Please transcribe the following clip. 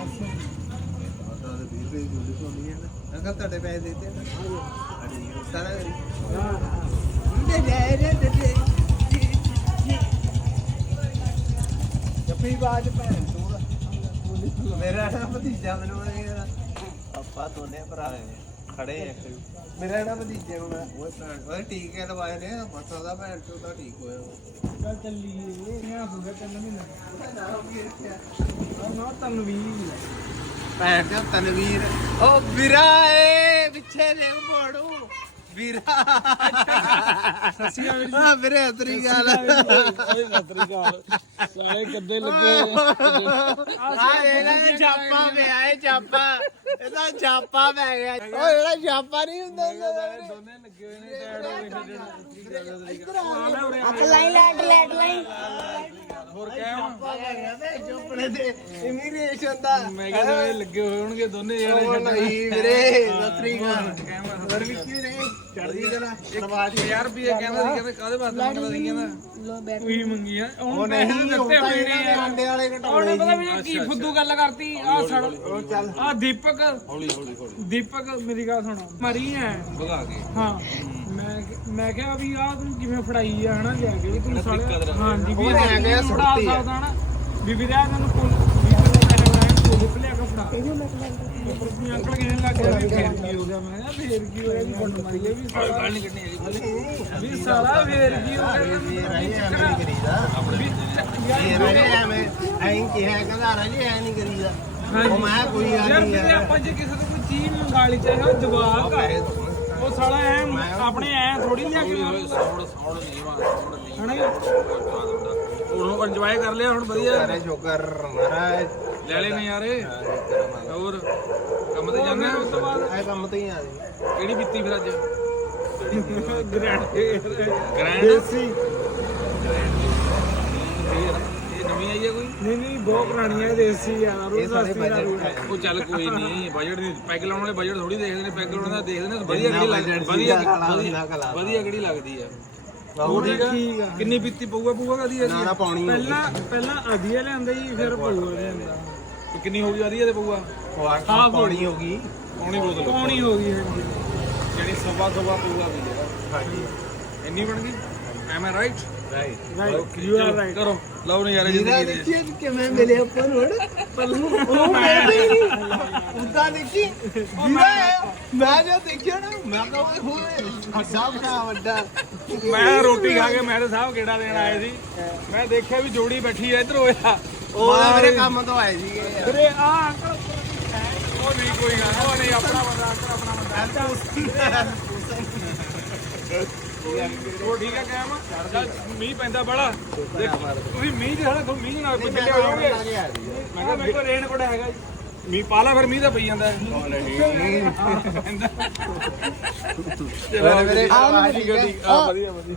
ਤਾਂ ਦੇ 20 ਰੁਪਏ ਦੀ ਜੁੜੀ ਸੋਨੀ ਹੈ। ਨਾ ਅਗਰ ਤੁਹਾਡੇ ਪੈਸੇ ਦਿੱਤੇ ਨਾ ਅੜੀ ਸਾਰਾ ਦੇ ਦੇ ਦੇ ਦੇ ਦੇ ਜੱਫੀ ਬਾਜ ਭੈਣ ਤੂੰ ਮੇਰਾ ਨਾ ਭਤੀਜਾ ਮੈਨੂੰ ਕਹਿੰਦਾ ਆਪਾਂ ਦੋਨੇ ਭਰਾ ਨੇ ਖੜੇ ਆ ਮੇਰਾ ਨਾ ਭਤੀਜੇ ਮੈਂ ਓਏ ਭੈਣ ਓਏ ਟੀਕੇ ਲਵਾਏ ਨੇ ਮਸਾ ਦਾ ਭੈਣ ਚੋਂ ਤਾਂ ਠੀਕ ਹੋਇਆ। ਉਹ ਚੱਲੀਏ ਇਹ ਨਾ ਹੋ ਗਿਆ ਤਿੰਨ ਮਹੀਨੇ ਨਾ ਤਨਵੀਰ ਭੈਣ ਤਨਵੀਰ। ਓ ਵੀਰਾ ਏ ਪਿੱਛੇ ਦੇ ਮੋੜੂ। ਵੀਰਾ। ਸੱਸੀ ਆ ਮੇਰੀ ਆ ਵੀਰੇ ਅਤਰੀ ਗੱਲ। ਓਏ ਮਤਰੀ ਗਾਲ। ਸਾਲੇ ਕੱਦੇ ਲੱਗੇ ਆ। ਇਹਦਾ ਤੇ ਛਾਪਾ ਪਿਆ ਏ ਛਾਪਾ ਇਹਦਾ ਛਾਪਾ ਪੈ ਗਿਆ। ਓ ਜਿਹੜਾ ਛਾਪਾ ਨਹੀਂ ਹੁੰਦਾ ਦੋਨੇ ਲੱਗੇ ਹੋਏ ਨੇ ਟੈਡ ਹੋ ਗਏ। ਅੱਖ ਲਾਈ ਲੈਟ ਲੈਟ ਲਾਈ ਹੋਰ ਕਹਿ ਚੁੱਪੜੇ ਤੇ ਇਮੀਗ੍ਰੇਸ਼ਨ ਦਾ। ਮੈਂ ਕਹਿੰਦਾ ਇਹ ਲੱਗੇ ਹੋਏ ਹੋਣਗੇ ਦੋਨੇ ਉਹ ਨਹੀਂ ਵੀਰੇ ਅਤਰੀ ਗੱਲ। ਹੋਰ ਵੀ ਕੀ ਚੜਦੀ ਜਲਾ ਰਵਾਜ 1000 ਰੁਪਏ ਕਹਿੰਦਾ ਸੀ ਕਹਿੰਦਾ ਕਾਹਦੇ ਵਾਸਤੇ ਮੰਗਦਾ ਸੀ ਕਹਿੰਦਾ। ਲੋ ਬੈਠ। ਉਹੀ ਮੰਗੀ ਆ। ਉਹ ਹੁਣ ਨਹੀਂ ਪੈਸੇ ਦਿੱਤੇ ਉਹ ਹੋਏ ਨੇ ਯਾਰ। ਅੰਡੇ ਵਾਲੇ ਉਹਨੇ ਘਟਾਉਣੇ ਪਤਾ ਵੀ ਕੀ ਫੁੱਦੂ ਗੱਲ ਕਰਤੀ ਆ ਸੜ ਚੱਲ। ਆ ਦੀਪਕ। ਹੌਲੀ ਹੌਲੀ ਹੌਲੀ। ਦੀਪਕ ਮੇਰੀ ਗੱਲ ਸੁਣੋ ਮਰੀ ਹੈ ਭਗਾ ਕੇ। ਹਾਂ। ਮੈਂ ਮੈਂ ਕਿਹਾ ਵੀ ਆ ਤੂੰ ਕਿਵੇਂ ਫੜਾਈ ਆ ਹਨਾ ਕੇ। ਤੂੰ ਸਾਲੇ ਵੀ ਬੀਬੀ ਦਾ ਤੈਨੂੰ ਪੈਸੇ ਬਣਾਏ ਕੋਲ ਲਿਪ ਲਿਆ ਕੇ ਫੜਾ ਵੀ ਸਾਲਾ ਫੇਰ ਕੀ ਹੋ। ਉਹ ਮੈਂ ਕੋਈ ਆ ਯਾਰ ਨਹੀਂ ਆਪਾਂ ਜੇ ਕਿਸੇ ਤੋਂ ਕੋਈ ਚੀਜ਼ ਮੰਗਾ ਲਈ ਚਾਹੇ ਉਹ ਜਵਾਬ ਆ ਉਹ ਸਾਲਾ ਐ ਆਪਣੇ ਐ ਥੋੜੀ ਲਿਆ ਕੇ ਨਹੀਂ ਨਹੀਂ ਇੰਜੋਏ ਕਰ ਲਿਆ ਹੁਣ ਵਧੀਆ। ਕਰੇ ਸ਼ੁਕਰ ਮਹਾਰਾਜ। ਲੈ ਲੈ ਨਜ਼ਾਰੇ ਹੋਰ ਕੰਮ ਤੇ ਜਾਂਦੇ ਆ ਉਸ ਤੋਂ ਬਾਅਦ? ਐ ਕੰਮ ਤੇ ਹੀ ਆ ਜੀ। ਕਿਹੜੀ ਪੀਤੀ ਫਿਰ ਅੱਜ? ਗ੍ਰੈਂਡ। ਗ੍ਰੈਂਡ? ਦੇਸੀ। ਇਹ ਨਵੀਂ ਆਈ ਹੈ ਕੋਈ? ਨਹੀਂ ਨਹੀਂ ਬਹੁਤ ਪੁਰਾਣੀ ਹੈ ਦੇਸੀ ਯਾਰ ਇਹ ਉਹ ਸਾਰੇ ਦਾ ਬਜਟ ਉਹ ਚੱਲ ਕੋਈ ਨਹੀਂ ਬਜਟ ਨਹੀਂ ਪੈਗ ਲਾਉਣ ਵਾਲੇ ਬਜਟ ਥੋੜੀ ਦੇਖਦੇ ਨੇ ਪੈਗ ਲਾਉਣ ਦਾ ਦੇਖਦੇ ਨੇ ਵਧੀਆ ਕਿਹੜੀ ਲੱਗਦੀ ਵਧੀਆ ਕਿਹੜੀ ਲੱਗਦੀ ਆ? ਬਹੁਤ ਠੀਕ ਆ। ਕਿੰਨੀ ਪੀਤੀ ਪਊਗਾ ਪਊਗਾ ਕਦੀ ਨਾ ਨਾ ਪਾਉਣੀ। ਪਹਿਲਾਂ ਪਹਿਲਾਂ ਅਧੀਆ ਲਿਆਂਦਾ ਜੀ ਫਿਰ ਪਊਆ ਲਿਆਂਦਾ। ਕਿੰਨੀ ਹੋਊਗੀ ਵਧੀਆ ਤੇ ਪਊਗਾ? ਕੁਆਰ ਹਾਂ, ਪਾਉਣੀ ਹੋਗੀ ਪੌਣੀ ਬੋਤਲ ਕੌਣੀ ਹੋ ਗਈ ਹਾਂਜੀ। ਜਿਹੜੀ ਸਵਾ ਸਵਾ ਪਊਗਾ ਵੀ ਹਾਂਜੀ। ਇੰਨੀ ਬਣ ਗਈ? Am I right right you are right ਕਰੋ। ਲਓ ਨਜ਼ਾਰੇ ਜ਼ਿੰਦਗੀ ਦੇ। ਦੇਖੀ ਕਿਵੇਂ ਮਿਲੇ ਉੱਪਰ ਹੁਣ। ਪੱਲੂ ਉਹ ਮਿਲਦਾ ਉਦਾਂ ਦੇਖੀ ਹੈ ਮੈਂ ਜੋ ਦੇਖਿਆ ਨਾ ਮੈਂ ਕਹਾਂ ਹੋਏ ਵੱਡਾ ਬਣਾ ਵੱਡਾ। ਮੈਂ ਰੋਟੀ ਖਾ ਕੇ ਮੈਂ ਤੇ ਸਾਹਿਬ ਕਿਹੜਾ ਦੇਣ ਆਏ ਸੀ। ਮੈਂ ਦੇਖਿਆ ਵੀ ਜੋੜੀ ਬੈਠੀ ਐ ਇੱਧਰ ਹੋਇਆ ਉਹਦਾ ਮੇਰੇ ਕੰਮ ਤੋਂ ਆਏ ਸੀਗੇ। ਵੀਰੇ ਆ ਅੰਕਲ ਉਹ ਨਹੀਂ ਕੋਈ ਗੱਲ ਉਹ ਨਹੀਂ ਆਪਣਾ ਬੰਦਾ ਅੰਕਲ ਆਪਣਾ ਬੰਦਾ। ਉਹ ਠੀਕ ਹੈ ਕਾਇਮ ਚੱਲ ਮੀਂਹ ਪੈਂਦਾ ਬੜਾ। ਤੁਸੀਂ ਮੀਂਹ ਦੇ ਹਣਾ ਤੁਸੀਂ ਮੀਂਹ ਨਾਲ ਪਿੱਛੇ ਹੋ ਜਾਓਗੇ ਮੈਂ ਕਿਹਾ ਮੇਰੇ ਕੋਲ ਰੇਨ ਕੋਟ ਹੈਗਾ ਜੀ। ਮੀਂਹ ਪਾ ਲਾ ਫਿਰ ਮੀਂਹ ਤਾਂ ਪਈ ਜਾਂਦਾ। ਚਲੋ ਮੇਰੇ ਆ ਵਧੀਆ ਵਧੀਆ।